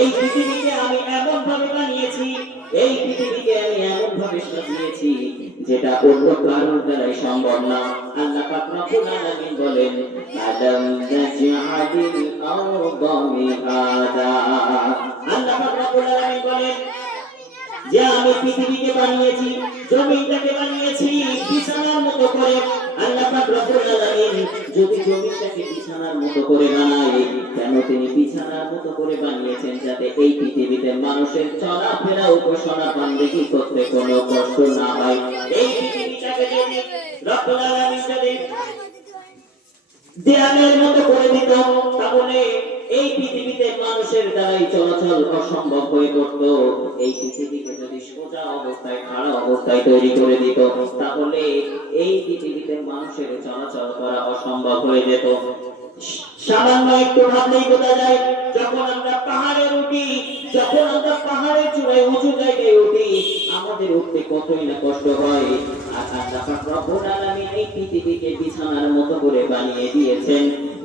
এই পৃথিবীকে আমি এমন ভাবে বানিয়েছি, এই পৃথিবীকে আমি এমন ভাবে সাজিয়েছি যেটা অন্য কারোর দ্বারাই সম্ভব না। আল্লাহ পাক রব্বুল আলামিন বলেন, আলাম নাজআলিল আরদা মিহাদা। আল্লাহ পাক রব্বুল আলামিন বলেন যে আমি পৃথিবীকে বানিয়েছি, জমিনটাকে বানিয়েছি বিছানার মতো করে। আল্লাহ পাক রব্বুল আলামিন যদি জমিনটাকে বিছানার মতো করে বানায়, কেন তিনি বিছানার মতো করে বানিয়েছেন? যাতে এই পৃথিবীতে মানুষের চলাফেরা উপাসনা বান্দেগী করতে কোনো কষ্ট না হয়। এই পৃথিবীটাকে যদি রব্বুল আলামিন যদি দেয়ালের মতো করে দিত, তাহলে এই পৃথিবীতে মানুষের দ্বারাই চলাচল অসম্ভব হয়ে পড়ত। এই পৃথিবীকে যদি সোজা অবস্থায় খাড়া অবস্থায় তৈরি করে দিত, তাহলে এই পৃথিবীতে মানুষের চলাচল করা অসম্ভব হয়ে যেত। সামান্য একটু ভাবলেই বোঝা যায়, যখন আমরা পাহাড়ে উঠি, যখন আমরা পাহাড়ের চূড়ায় উঁচু জায়গায় উঠি, আমাদের উঠতে কতই না কষ্ট হয়। আর আল্লাহ পাক রব্বুল আলামিন এই পৃথিবীকে বিছানার মতো করে বানিয়ে দিয়েছেন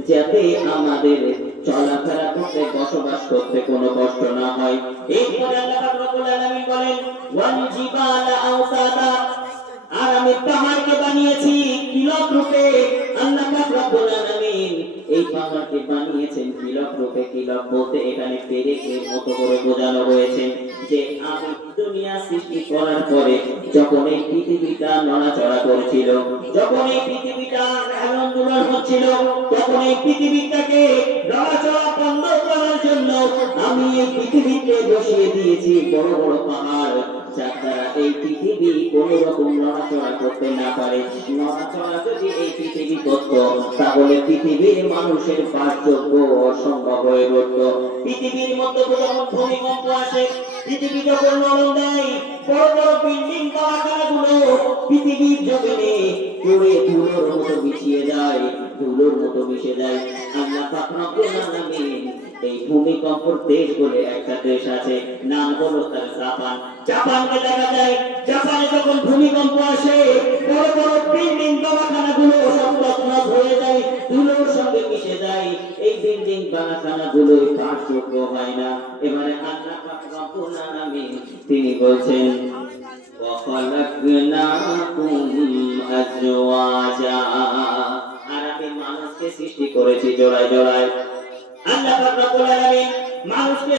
যাতে আমাদের চলাফেরা করতে, বসবাস করতে কোনো কষ্ট না হয়। এরপরে আল্লাহ পাক রব্বুল আলামিন বলেন, ওয়াল জিবালা আওতাদা, আর আমি পাহাড়কে বানিয়েছি কিলক রূপে। আল্লাহ পাক রব্বুল আলামিন এই পাহাড়কে বানিয়েছেন কিলক রূপে। কিলক বলতে এখানে পেরেকের মতো করে বোঝানো হয়েছে যে আমি দুনিয়া সৃষ্টি করার পরে যখন এই পৃথিবীটা নড়াচড়া করছিল, যখন এই পৃথিবীটা আনন্দোলন হচ্ছিল, তখন এই পৃথিবীটাকে নড়াচড়া বন্ধ করার জন্য আমি এই পৃথিবীতে বসিয়ে দিয়েছি বড় বড় পাহাড়, যার দ্বারা এই পৃথিবী কোন রকম নড়াচড়া করতে না পারে। নড়াচড়া যদি এই পৃথিবী করত, তাহলে পৃথিবীর মানুষের বাসযোগ্য অসম্ভব হয়ে পড়ত। পৃথিবীর মধ্যে যখন ভূমিকম্প আসে, পৃথিবী যখন নড়ন দেয়, বড় বড় বিল্ডিং কারখানাগুলো পৃথিবীর জমিনে পড়ে ধুলোর মতো মিশিয়ে যায়, ধুলোর মতো মিশে যায়। আল্লাহ পাক রব্বুল আলামিন এই ভূমিকম্পের দেশ বলে একটা দেশ আছে, নাম হলো তার জাপান। জাপানকে দেখা যায়, জাপানে যখন ভূমিকম্প আসে, বড় বড় বিল্ডিং কারখানাগুলো সব তছনছ হয়ে যায়, ধুলোর সঙ্গে মিশে যায়। এই বিল্ডিং কারখানাগুলো বাসযোগ্য হয় না। এবারে আল্লাহ পাক রব্বুল আলামিন তিনি বলছেন, ওয়া খালাকনাকুম আজওয়াজা, আর আমি মানুষকে সৃষ্টি করেছি জোড়ায় জোড়ায়। আল্লাহ পাক রব্বুল আলামিন মানুষকে